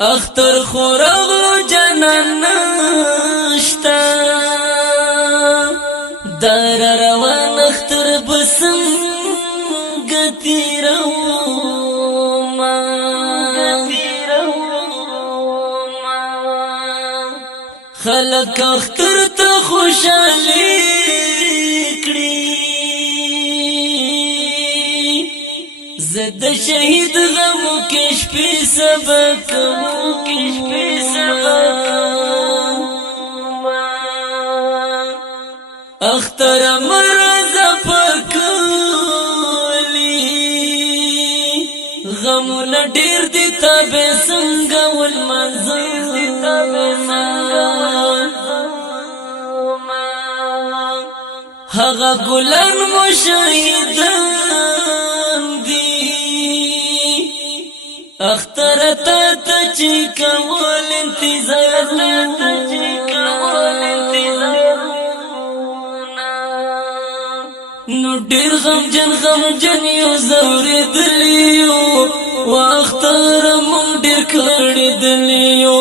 اختر خورغلو جنان نشتا دار روان اختر بسم گتی روما خلق اختر تا خوشالی کړي زد شهید غمو کې شپې سبق اختر مرز پکلی غمونه ډیر دي تابې څنګه والمنظر هغه ګلان مشاهدان دي اختر ته چې کول انتظار نو ډیر غمجن یو زوریدلیو واختر مونږ ډیر کړي دلیو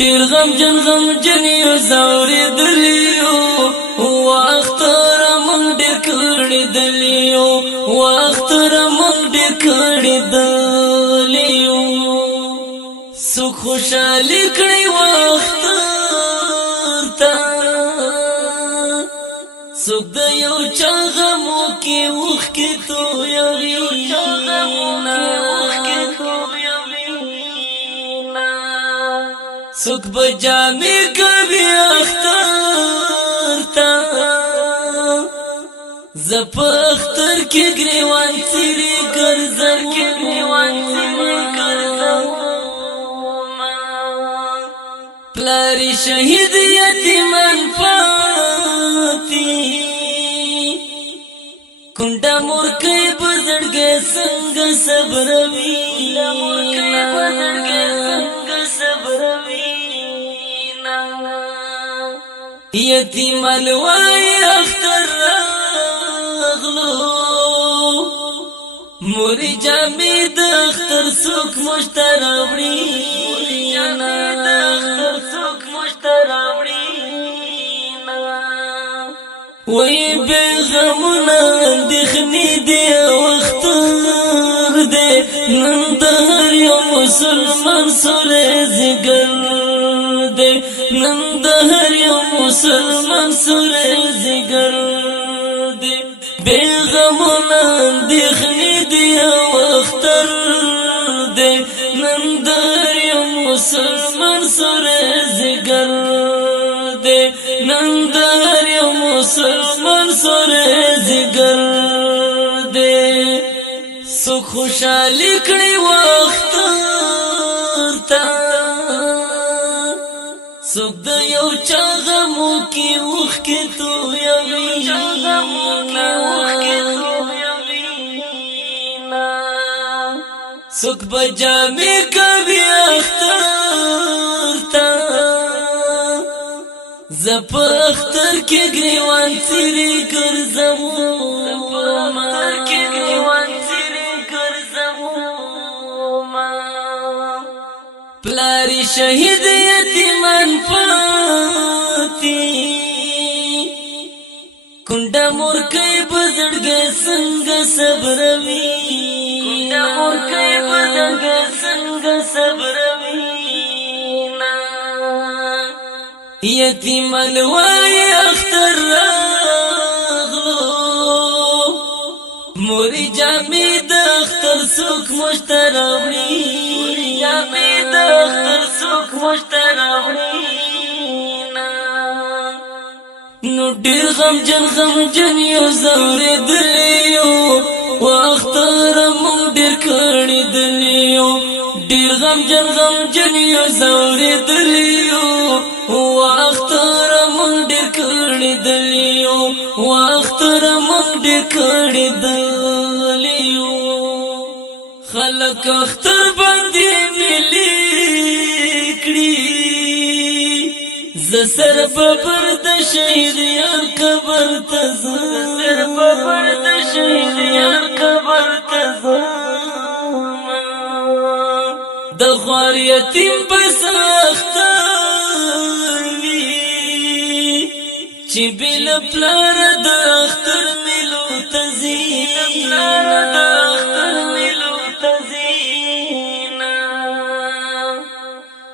ډیر غمجن یو زوریدلیو واختر مونږ ډیر کړي دلیو واختر مونږ ډیر کړي دلیو سو خوشالي کړي واختر تا سوک د یو چا غمو کې اوخ کې تو یوینا سوک بجامی کبھی اختر تا زپ اختر کې گریوان تیری کرزم پلاری شہید یتیمان پاتی کنڈا مورکی بزرگے سنگ صبروینا یتیمان وائی اختر راغلو موری جامی د اختر سوک مشتراوڑی وی بیغمونا اندخنی دی واختر دی نندهر یو مسلمان سوره زگر دی نندهر یو مسلمان سوره زگر دی بیغمونا اندخنی دی واختر دی نندهر یو مسلمان سوره زگر دی نندهر یو مسلمان سوره زگر دی سو خوشالی کړي واختر تا سوک د یو چا غمو کې اوخ کې تو یوینا سوک بجامی کبھی اختر تا زپ اختر کې گریوان تیری ګرځمو پلاری شهید یتیمان پاتی کنڈا مورکی بزرگے سنگ صبروینا یتیمان وائی اختر راغلو موری جامی د اختر سوک مشتراوڑی نو ډیر غمجن یو زوریدلیو واختر مونږ ډیر کړي دلیو ډیر غمجن یو زوریدلیو واختر مونږ ډیر کړي دلیو واختر مونږ ډیر کړي دلیو خلق اختر باندې ملي کړي زسر ببر د شهید یار قبر ته زسر ببر د شهید یار قبر ته د خوار یتیم پس اختر وی چی بل پلار د اختر ملو تزینا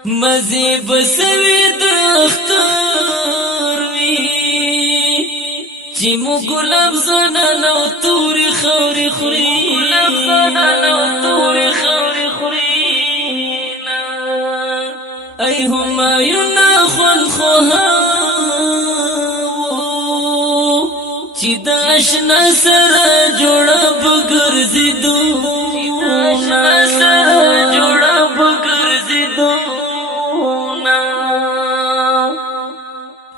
مزی بسوی د اختر وی چی مو گلاب زنانو توری خوری خوری ای همایون خون خواهاو چی دا اشنا سر جوڑا بگرزی دونا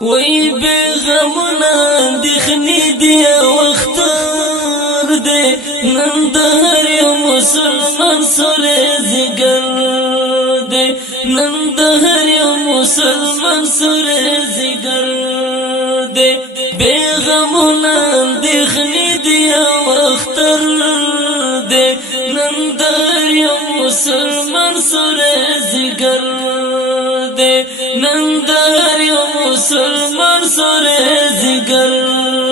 وی بے غمنا دخنی دیا وختار دے نندر یو مسلمان سر زگر دے نندر یو مسلمان سر زگر دے بے غمنا دخنی دیا وختار دے نندر یو مسلمان سر زگر دے نندر یو مسلمان سر زگر